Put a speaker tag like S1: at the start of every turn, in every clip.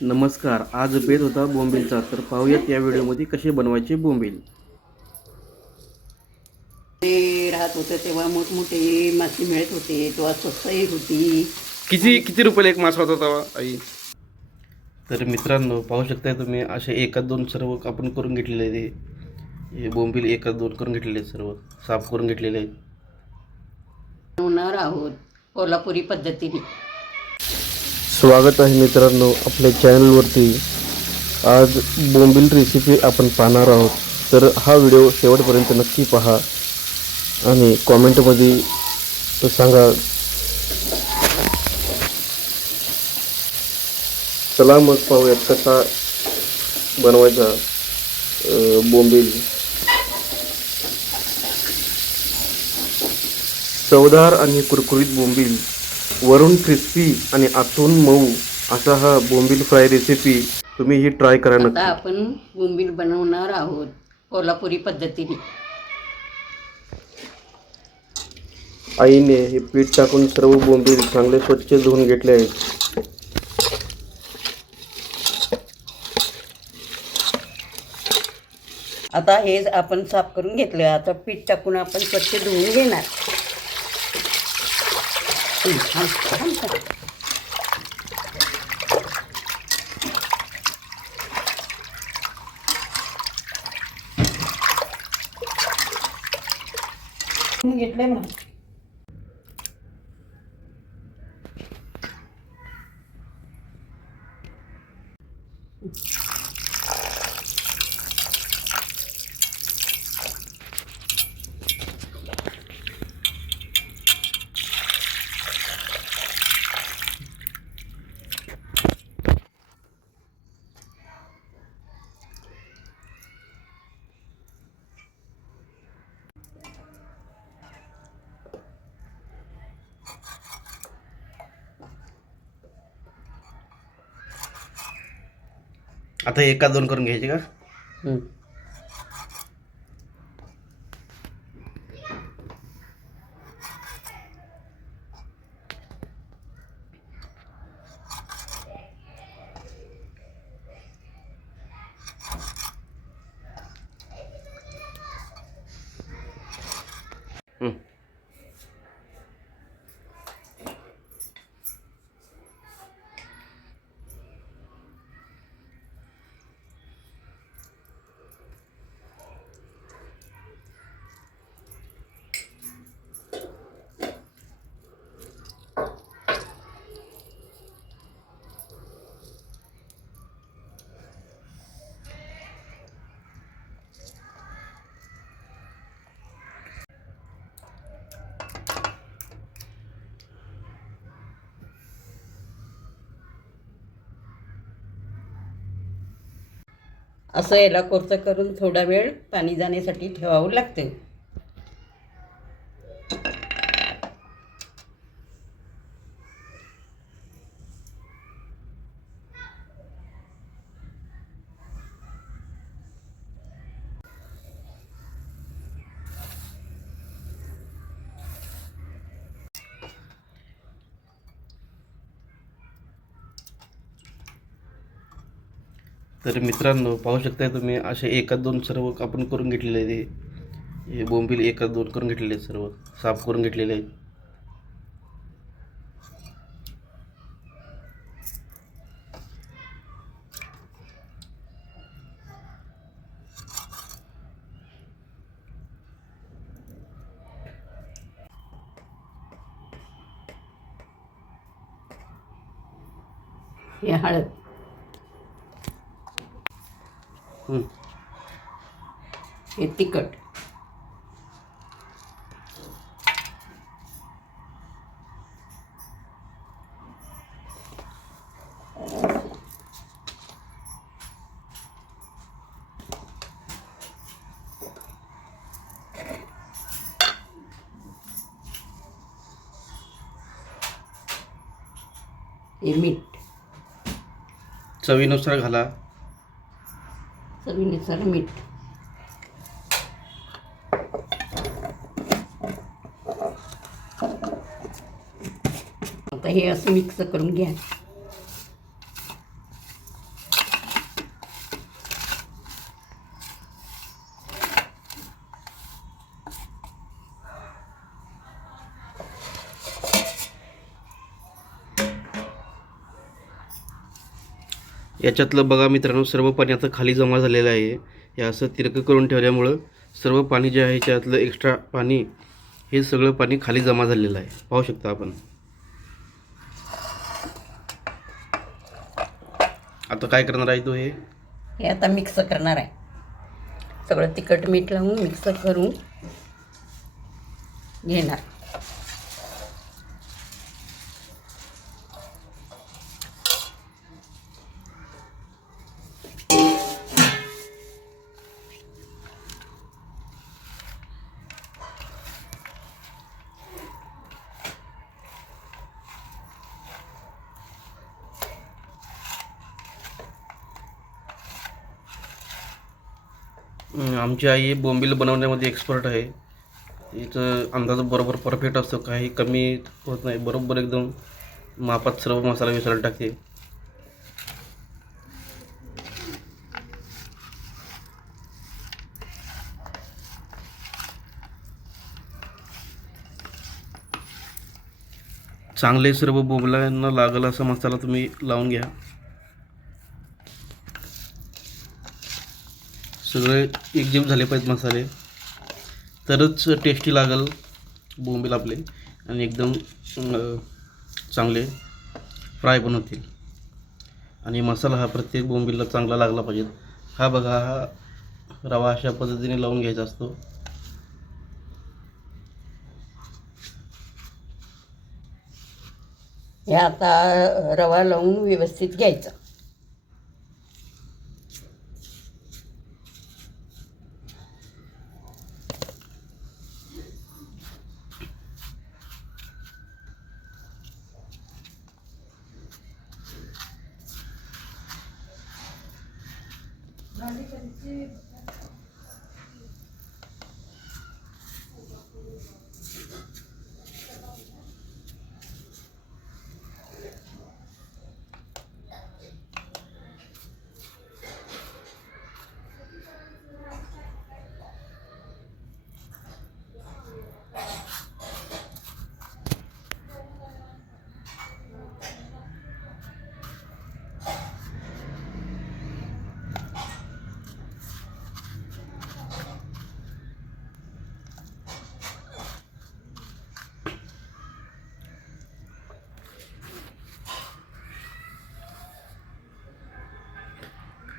S1: नमस्कार आज बेत होता बोंबीलचा तर पाहूयात या व्हिडिओमध्ये कसे बनवायचे बोंबील.
S2: ते राहत होते तेव्हा मोठमोठे मासे मिळत होते तेव्हा स्वस्तही होती.
S1: किती किती रुपयाला एक मास होता तेव्हा आई? तर मित्रांनो पाहू शकताय तुम्ही असे एकाच दोन सर्व आपण करून घेतलेले आहे. ते हे बोंबील एकाच दोन करून घेतलेले आहेत सर्व साफ करून घेतलेले आहेत.
S2: बनवणार आहोत कोल्हापुरी पद्धतीने.
S1: स्वागत आहे मित्रांनो आपल्या चॅनलवरती. आज बोंबील रेसिपी आपण पाहणार आहोत. तर हा व्हिडिओ शेवटपर्यंत नक्की पहा. आणि कॉमेंटमध्ये तो सांगा. चला मग पाहूयात कसा बनवायचा बोंबील. चवदार आणि कुरकुरीत बोंबील. वरून क्रिस्पी आणि आतून मऊ असा हा बोंबील फ्राय रेसिपी तुम्ही ही ट्राय करा
S2: आता
S1: नक्की.
S2: आपण बोंबील बनवणार आहोत कोल्हापुरी पद्धतीने.
S1: आईने हे पीठ टाकून सर्व बोंबील चांगले स्वच्छ धुवून घेतले आहेत.
S2: आता हे आपण साफ करून घेतलं. आता पीठ टाकून आपण स्वच्छ धुवून घेणार. imkan kalmadı.
S1: आता एका दोन करून घ्यायचे का?
S2: असं याला कोरचं करून थोडा वेळ पाणी जाण्यासाठी ठेवावं लागतं.
S1: तर मित्रांनो पाहू शकताय तुम्ही असे एकाच दोन सर्व आपण करून घेतलेले आहे हे बोंबील एकाच दोन करून घेतलेले आहेत सर्व साफ करून घेतलेले आहेत
S2: हे हळद
S1: हं.
S2: हे तिखट हे मीठ
S1: चवीनुसार घाला.
S2: चवीनुसार मीठ. आता हे असं मिक्स करून घ्या.
S1: याच्यातलं बघा मित्रांनो सर्व पाणी आता खाली जमा झालेलं आहे. हे असं तिरकं करून ठेवल्यामुळं सर्व पाणी जे आहे याच्यातलं एक्स्ट्रा पाणी हे सगळं पाणी खाली जमा झालेलं आहे. पाहू शकता आपण. आता काय करणार आहे तो हे?
S2: हे आता मिक्स करणार आहे. सगळं तिखट मीठ लावून मिक्स करून घेणार.
S1: आमची आई बोंबील बनवण्यामध्ये एक्सपर्ट आहे. तिचं अंदाज बरोबर परफेक्ट असतो. काही कमी होत नाही. बरोबर एकदम मापात सर्व मसाला मिसळून टाकते. चांगले सर्व बोंबलांना लागल असा मसाला तुम्ही लावून घ्या. सगळे एकजीव झाले पाहिजेत मसाले. तरच टेस्टी लागल बोंबील आपले आणि एकदम चांगले फ्राय पण होतील. आणि मसाला हा प्रत्येक बोंबीलला चांगला लागला पाहिजे. हा बघा हा रवा अशा पद्धतीने लावून घ्यायचा असतो.
S2: हे आता रवा लावून व्यवस्थित घ्यायचा.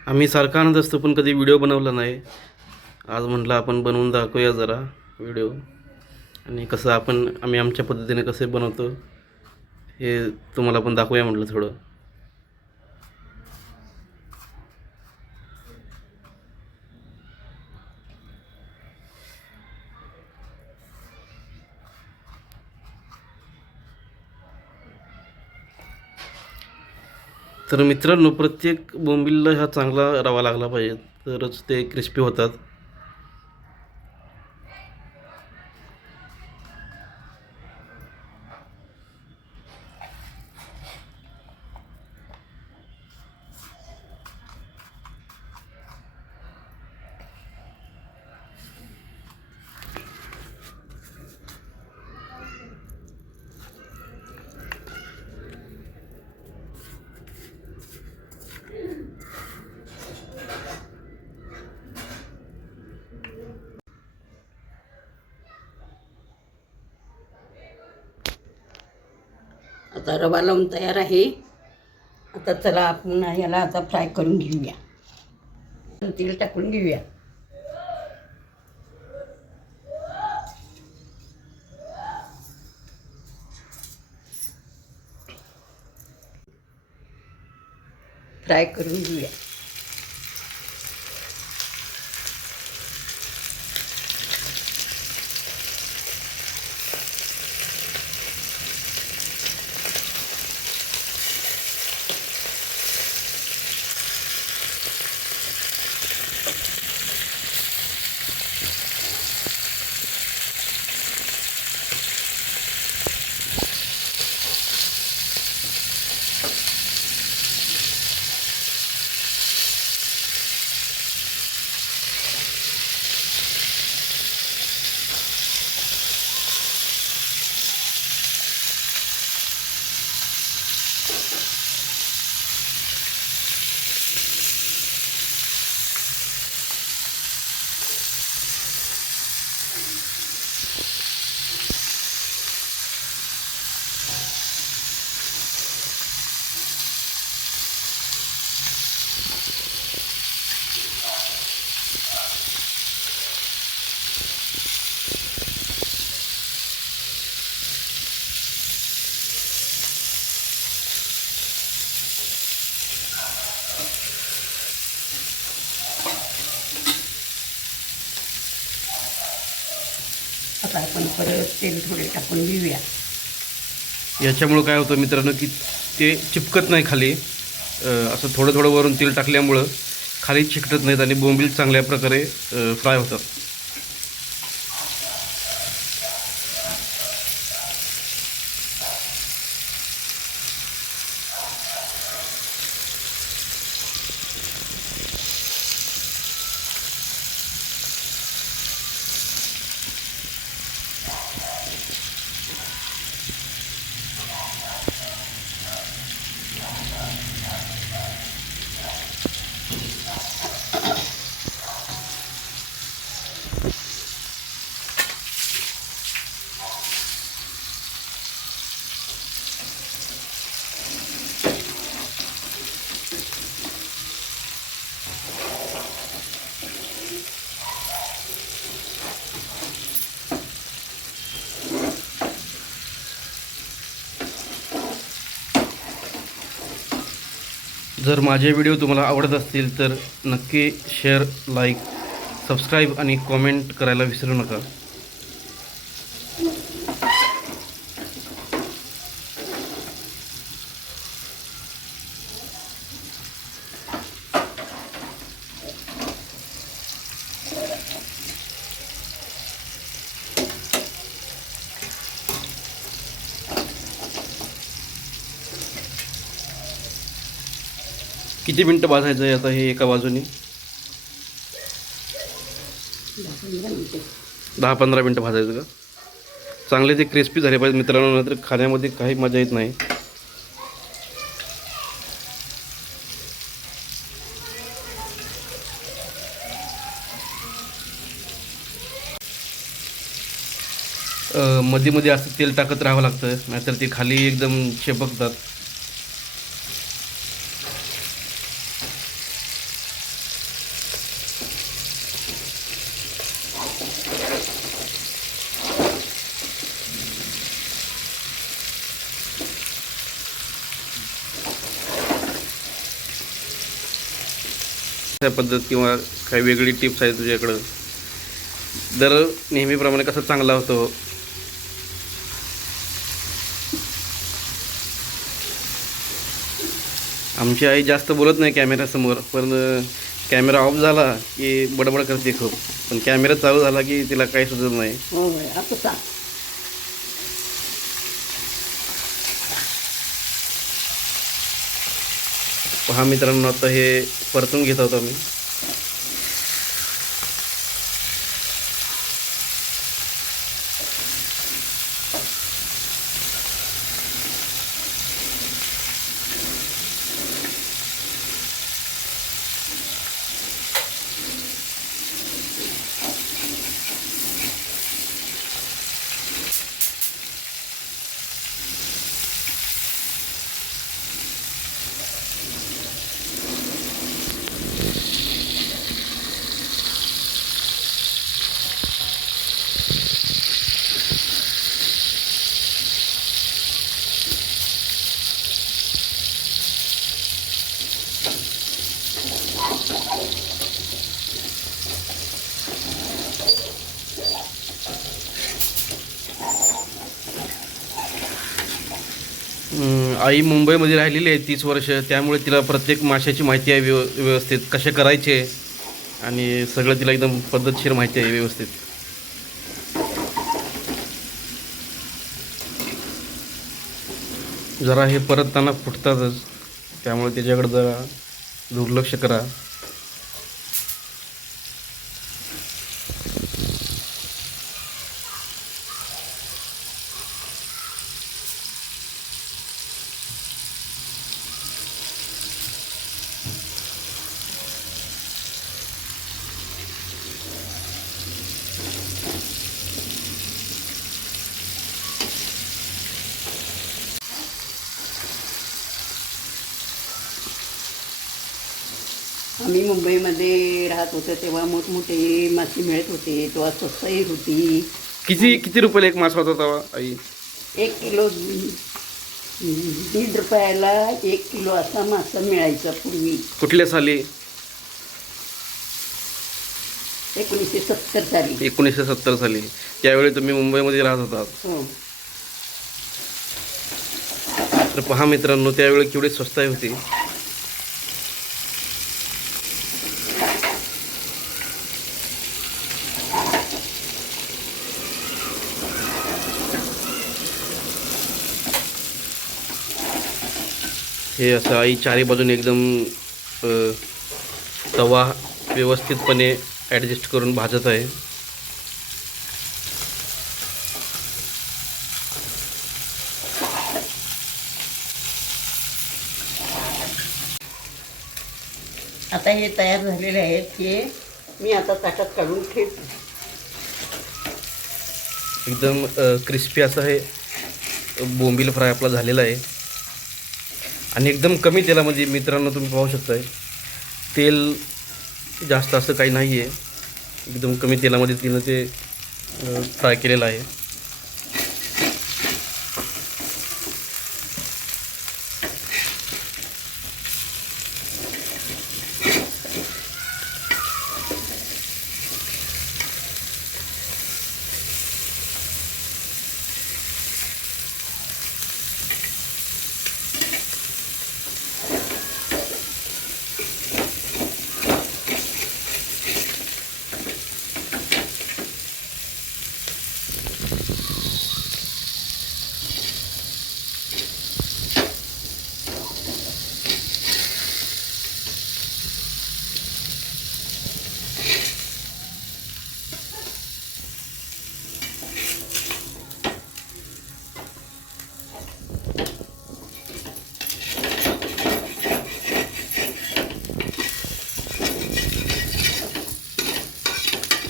S1: आम्ही सारखा आणत असतो पण कधी व्हिडिओ बनवला नाही. आज म्हटलं आपण बनवून दाखवूया जरा व्हिडिओ आणि कसं आपण आम्ही आमच्या पद्धतीने कसे बनवतो हे तुम्हाला पण दाखवूया म्हटलं थोडं. तर मित्रांनो प्रत्येक बोंबिलला हा चांगला रवा लागला पाहिजे. तरच ते क्रिस्पी होतात.
S2: आता रवा लावून तयार आहे. आता चला आपण याला आता फ्राय करून घेऊया. तेल टाकून घेऊया. फ्राय करून घेऊया. आता आपण परत तेल थोडे टाकून घेऊया.
S1: याच्यामुळं काय होतं मित्रांनो की ते चिपकत नाही खाली. असं थोडं थोडं वरून तेल टाकल्यामुळं खाली चिकटत नाहीत आणि बोंबील चांगल्या प्रकारे फ्राय होतात. जर माझे व्हिडिओ तुम्हाला आवडत असतील तर नक्की शेअर लाईक सबस्क्राईब आणि कॉमेंट करायला विसरू नका. किती मिनटं भाजायचं आहे आता हे एका बाजूनी?
S2: दहा पंधरा मिनटं
S1: भाजायचं का? चांगले ते क्रिस्पी झाले पाहिजे. मित्रांनो नंतर खाण्यामध्ये काही मजा येत नाही. मध्ये मध्ये असं तेल टाकत राहावं लागतं. नाहीतर ते खाली एकदम शेपकतात कशा पद्धत किंवा काही वेगळी टिप्स आहे तुझ्याकडं? दर नेहमीप्रमाणे कसा चांगला होतो? आमची आई जास्त बोलत नाही कॅमेऱ्यासमोर पण कॅमेरा ऑफ झाला की बडबड करते खूप. पण कॅमेरा चालू झाला की तिला काही सुचत नाही
S2: हो होय आता सांग
S1: पहा मित्रांनो आता हे परतून घेत आहोत आम्ही आई मुंबईमध्ये राहिलेली आहे तीस वर्ष त्यामुळे तिला प्रत्येक माशाची माहिती आहे व्यव व्यवस्थित कसे करायचे आणि सगळं तिला एकदम पद्धतशीर माहिती आहे व्यवस्थित. जरा हे परतताना फुटतातच त्यामुळे त्याच्याकडे जरा दुर्लक्ष करा.
S2: आम्ही मुंबईमध्ये राहत होतो तेव्हा मोठमोठे मासे मिळत होते तेव्हा स्वस्तही होती.
S1: किती किती रुपयाला एक मासा होता तेव्हा आई?
S2: एक किलो दीड रुपयाला एक किलो असा मासा मिळायचा पूर्वी.
S1: कुठल्या साली?
S2: एकोणीसशे सत्तर साली.
S1: एकोणीसशे सत्तर साली. त्यावेळी तुम्ही मुंबईमध्ये राहत होतात
S2: हो.
S1: तर पहा मित्रांनो त्यावेळी केवढी स्वस्ताई होती. हे असं आई चारी बाजूने एकदम तवा व्यवस्थितपणे ॲडजस्ट करून भाजत आहे.
S2: आता हे तयार झालेले आहेत हे मी आता ताटात काढून ठेवते
S1: एकदम क्रिस्पी असं हे बोंबील फ्राय आपला झालेला आहे. आणि एकदम कमी तेलामध्ये म्हणजे मित्रांनो तुम्ही पाहू शकताय. तेल जास्त असं काही नाही आहे एकदम कमी तेलामध्ये तिनं ते फ्राय केलेलं आहे.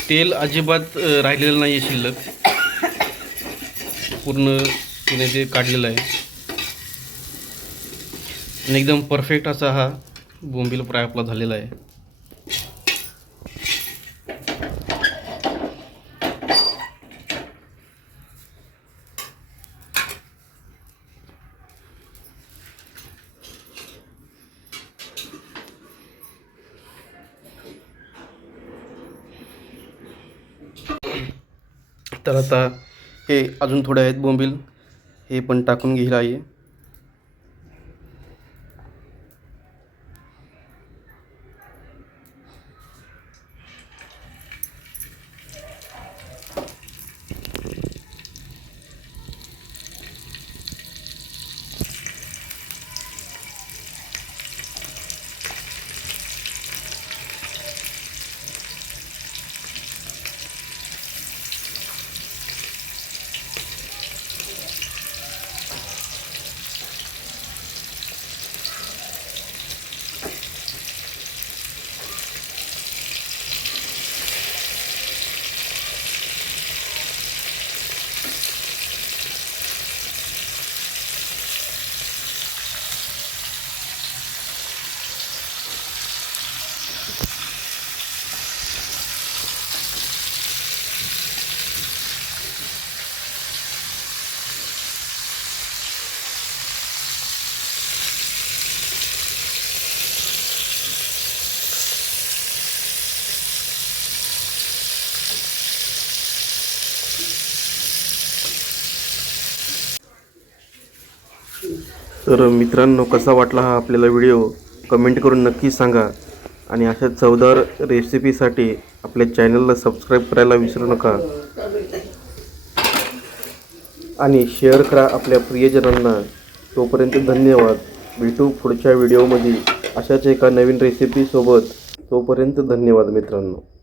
S1: तेल अजिबात राहिलेलं नाही आहे शिल्लक. पूर्ण तिने ते काढलेलं आहे. आणि एकदम परफेक्ट असा हा बोंबील फ्राय आपला झालेला आहे. तर आता हे अजून थोडे आहेत बोंबील. हे पण टाकून घेईल आहे. तर मित्रांनो कसा वाटला हा आपल्याला व्हिडिओ? कमेंट करून नक्की सांगा. आणि अशा चवदार रेसिपीसाठी आपल्या चॅनलला सबस्क्राईब करायला विसरू नका. आणि शेअर करा आपल्या प्रियजनांना. तोपर्यंत धन्यवाद. भेटू पुढच्या व्हिडिओमध्ये अशाच एका नवीन रेसिपीसोबत. तोपर्यंत धन्यवाद मित्रांनो.